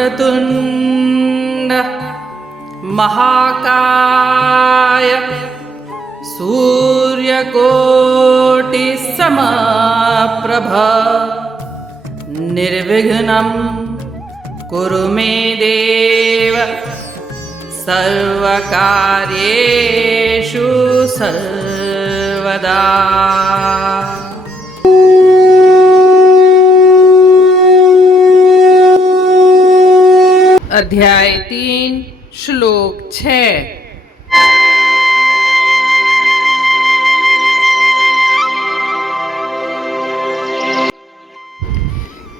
वक्रतुण्ड महाकाय सूर्यकोटिसमप्रभ निर्विघ्नं कुरु मे देव सर्वकार्येषु सर्वदा। अध्याय 3 श्लोक 6।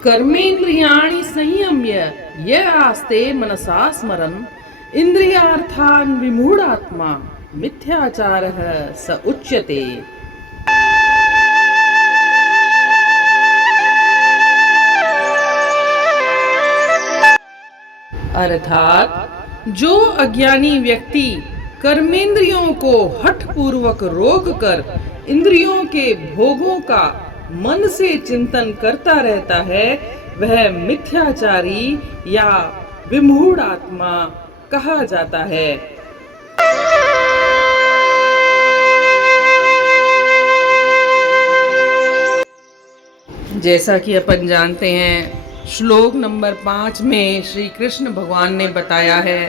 कर्मेन्द्रियाणि संयम्य य आस्ते मनसा स्मरन् इंद्रियार्थान् विमूढात्मा मिथ्याचारः स उच्यते। अर्थात जो अज्ञानी व्यक्ति कर्मेंद्रियों को हठ पूर्वक रोक कर इंद्रियों के भोगों का मन से चिंतन करता रहता है, वह मिथ्याचारी या विमूढ़ आत्मा कहा जाता है। जैसा कि अपन जानते हैं, श्लोक नंबर 5 में श्री कृष्ण भगवान ने बताया है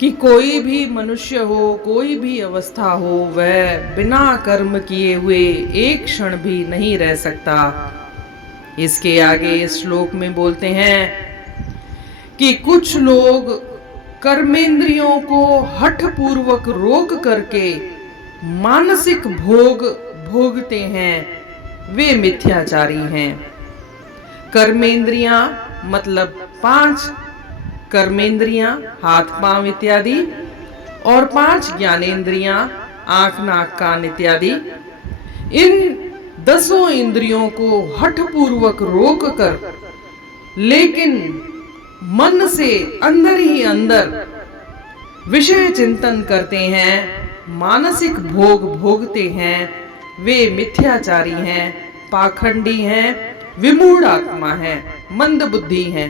कि कोई भी मनुष्य हो, कोई भी अवस्था हो, वह बिना कर्म किए हुए एक क्षण भी नहीं रह सकता। इसके आगे इस श्लोक में बोलते हैं कि कुछ लोग कर्मेंद्रियों को हठ पूर्वक रोक करके मानसिक भोग भोगते हैं, वे मिथ्याचारी हैं। कर्मेंद्रियां मतलब 5 कर्मेंद्रियां, हाथ पांव इत्यादि, और 5 ज्ञानेंद्रियां, आंख नाक कान इत्यादि। इन 10 इंद्रियों को हठ पूर्वक रोक कर लेकिन मन से अंदर ही अंदर विषय चिंतन करते हैं, मानसिक भोग भोगते हैं, वे मिथ्याचारी हैं, पाखंडी हैं, विमूढ़ आत्मा है, मंद बुद्धि है।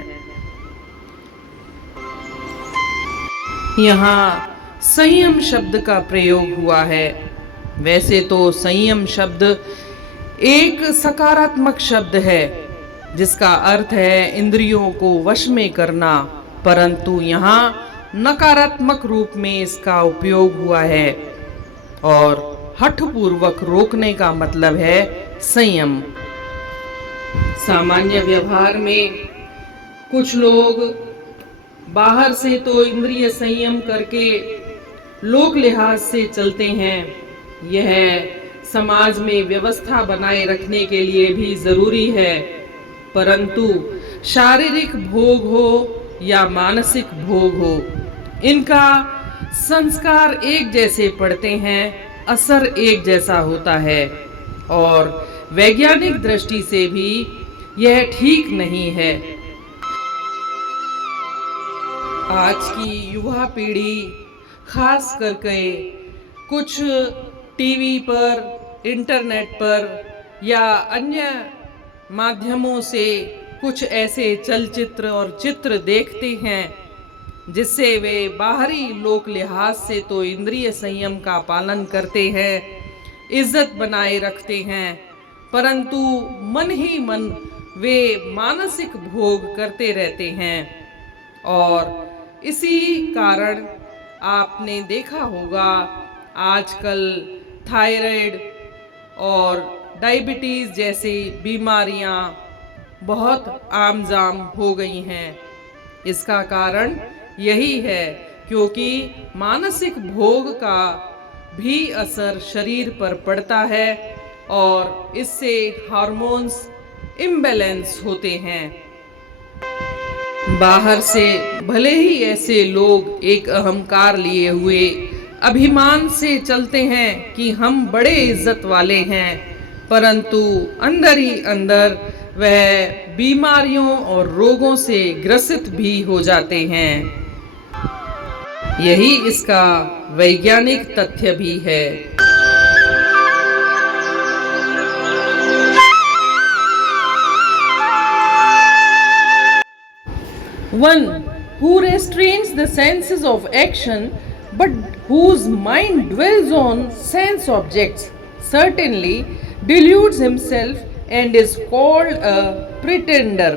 यहाँ संयम शब्द का प्रयोग हुआ है। वैसे तो संयम शब्द एक सकारात्मक शब्द है जिसका अर्थ है इंद्रियों को वश में करना, परंतु यहाँ नकारात्मक रूप में इसका उपयोग हुआ है और हठ पूर्वक रोकने का मतलब है संयम। सामान्य व्यवहार में कुछ लोग बाहर से तो इंद्रिय संयम करके लोक लिहाज से चलते हैं। यह समाज में व्यवस्था बनाए रखने के लिए भी जरूरी है, परंतु शारीरिक भोग हो या मानसिक भोग हो, इनका संस्कार एक जैसे पड़ते हैं, असर एक जैसा होता है और वैज्ञानिक दृष्टि से भी यह ठीक नहीं है। आज की युवा पीढ़ी खास करके कुछ टीवी पर, इंटरनेट पर या अन्य माध्यमों से कुछ ऐसे चलचित्र और चित्र देखते हैं जिससे वे बाहरी लोक लिहाज से तो इंद्रिय संयम का पालन करते हैं, इज्जत बनाए रखते हैं, परंतु मन ही मन वे मानसिक भोग करते रहते हैं। और इसी कारण आपने देखा होगा आजकल थायराइड और डायबिटीज जैसी बीमारियां बहुत आमजाम हो गई हैं। इसका कारण यही है क्योंकि मानसिक भोग का भी असर शरीर पर पड़ता है और इससे हार्मोन्स इम्बैलेंस होते हैं। बाहर से भले ही ऐसे लोग एक अहंकार लिए हुए अभिमान से चलते हैं कि हम बड़े इज्जत वाले हैं, परंतु अंदर ही अंदर वह बीमारियों और रोगों से ग्रसित भी हो जाते हैं। यही इसका वैज्ञानिक तथ्य भी है। One who restrains the senses of action but whose mind dwells on sense objects certainly deludes himself and is called a pretender.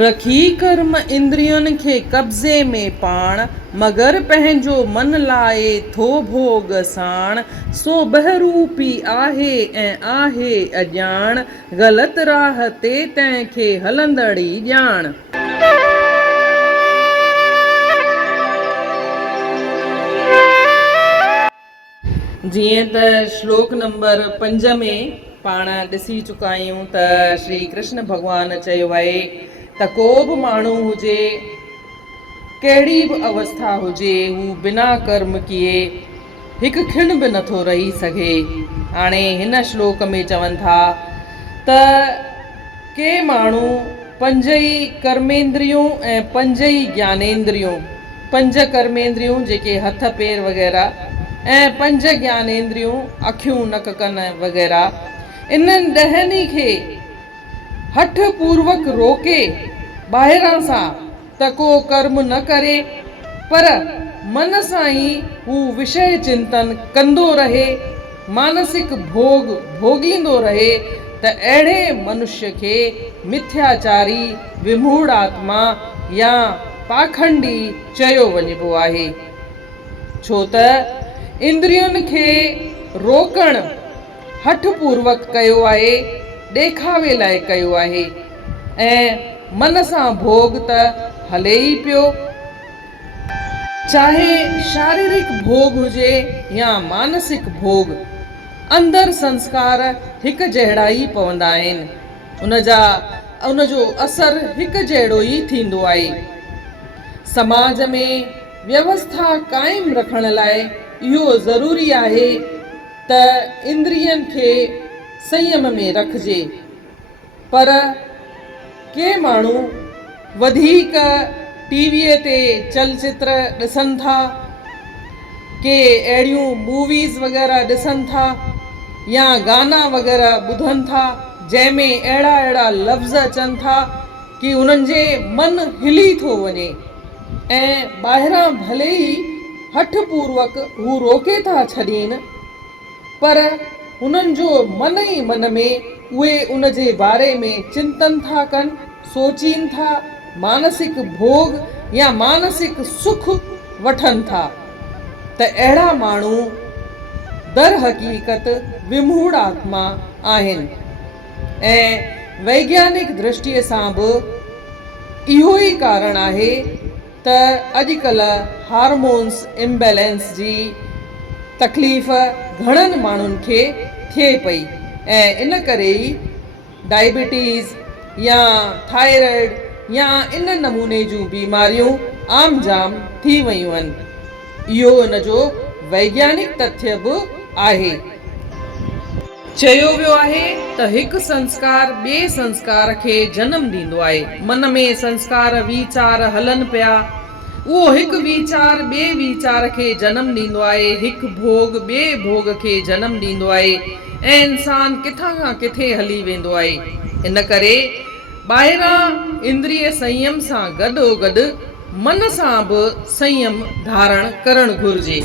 रखी कर्म इंद्रियन खे कब्ज़े में पाण मगर पंहिंजो मन लाए थो भोग साण सो बहरूपी आहे ऐं आहे अॼाण ग़लति राह ते तंहिंखे हलंदड़ी ॼाण। जीअं त श्लोक नंबर 5 में पाण ॾिसी चुका आहियूं त श्री कृष्ण भॻवानु चयो आहे त को बि माण्हू हुजे कहिड़ी बि अवस्था हुजे हू बिना कर्म किए हिकु खिण बि नथो रही सघे। हाणे हिन श्लोक में चवनि था त के माण्हू 5 ई कर्मेंद्रियूं ऐं 5 ई ज्ञानेंद्रियूं, 5 कर्मेंद्रियूं जेके हथ पेर वग़ैरह ऐं 5 ज्ञानेंद्रियूं अखियूं नक कन वग़ैरह इन्हनि 10 खे हठ पूर्वक रोके ॿाहिरां सां त को कर्म न करे पर मन सां ई हू विषय चिंतन कंदो रहे, मानसिक भोग भोगींदो रहे त अहिड़े मनुष्य खे मिथ्याचारी, विमूढ़ आत्मा या पाखंडी चयो वञिबो आहे। छो त इंद्रियुनि खे रोकण हठ पूर्वक कयो आहे, ॾेखावे लाइ कयो आहे ऐं मन सां भोग त हले ई पियो, चाहे शारीरिक भोग हुजे या मानसिक भोग, अंदर संस्कार हिकु जहिड़ा ई पवंदा आहिनि, उनजो असर हिकु जहिड़ो ई थींदो आहे। समाज में व्यवस्था काइम रखण लाइ इहो ज़रूरी आहे त इंद्रियनि खे संयम में रखिजे, पर के माण्हू वधीक टीवीअ ते चलचित्र ॾिसनि था, के अहिड़ियूं मूवीज़ वग़ैरह ॾिसनि था या गाना वग़ैरह ॿुधनि था जंहिंमें अहिड़ा अहिड़ा लफ़्ज़ अचनि था कि उन्हनि जे मन हिली थो वञे ऐं ॿाहिरां भले ई हठ पूर्वक हू रोके था छॾीनि पर उन्हनि जो मन ई मन में उहे उन जे बारे में चिंतन था कनि, सोचीनि था, मानसिक भोग या मानसिक सुख वठनि था त अहिड़ा माण्हू दर हक़ीक़त विमूढ़ आत्मा आहिनि ऐं वैज्ञानिक दृष्टिअ सां बि इहो ई कारण आहे त अॼुकल्ह हार्मोन्स इम्बैलेंस जी तकलीफ़ घणनि माण्हुनि खे थिए पई ऐं इन करे ई डायबिटीज़ या थायराइड या इन नमूने जूं बीमारियूं आम जाम थी वयूं आहिनि। इहो इन जो वैज्ञानिक तथ्य बि आहे। चयो वियो आहे त हिकु संस्कार ॿिए संस्कार खे जनम ॾींदो आहे। मन में संस्कार वीचार हलनि पिया, उहो हिकु वीचार ॿिए वीचार खे जनम ॾींदो आहे, हिकु भोग ॿिए भोग खे जनम ॾींदो आहे ऐं इंसान किथां खां किथे हली वेंदो आहे। इन करे ॿाहिरां इंद्रिय संयम सां गॾोगॾु मन सां बि संयम धारण करणु घुरिजे।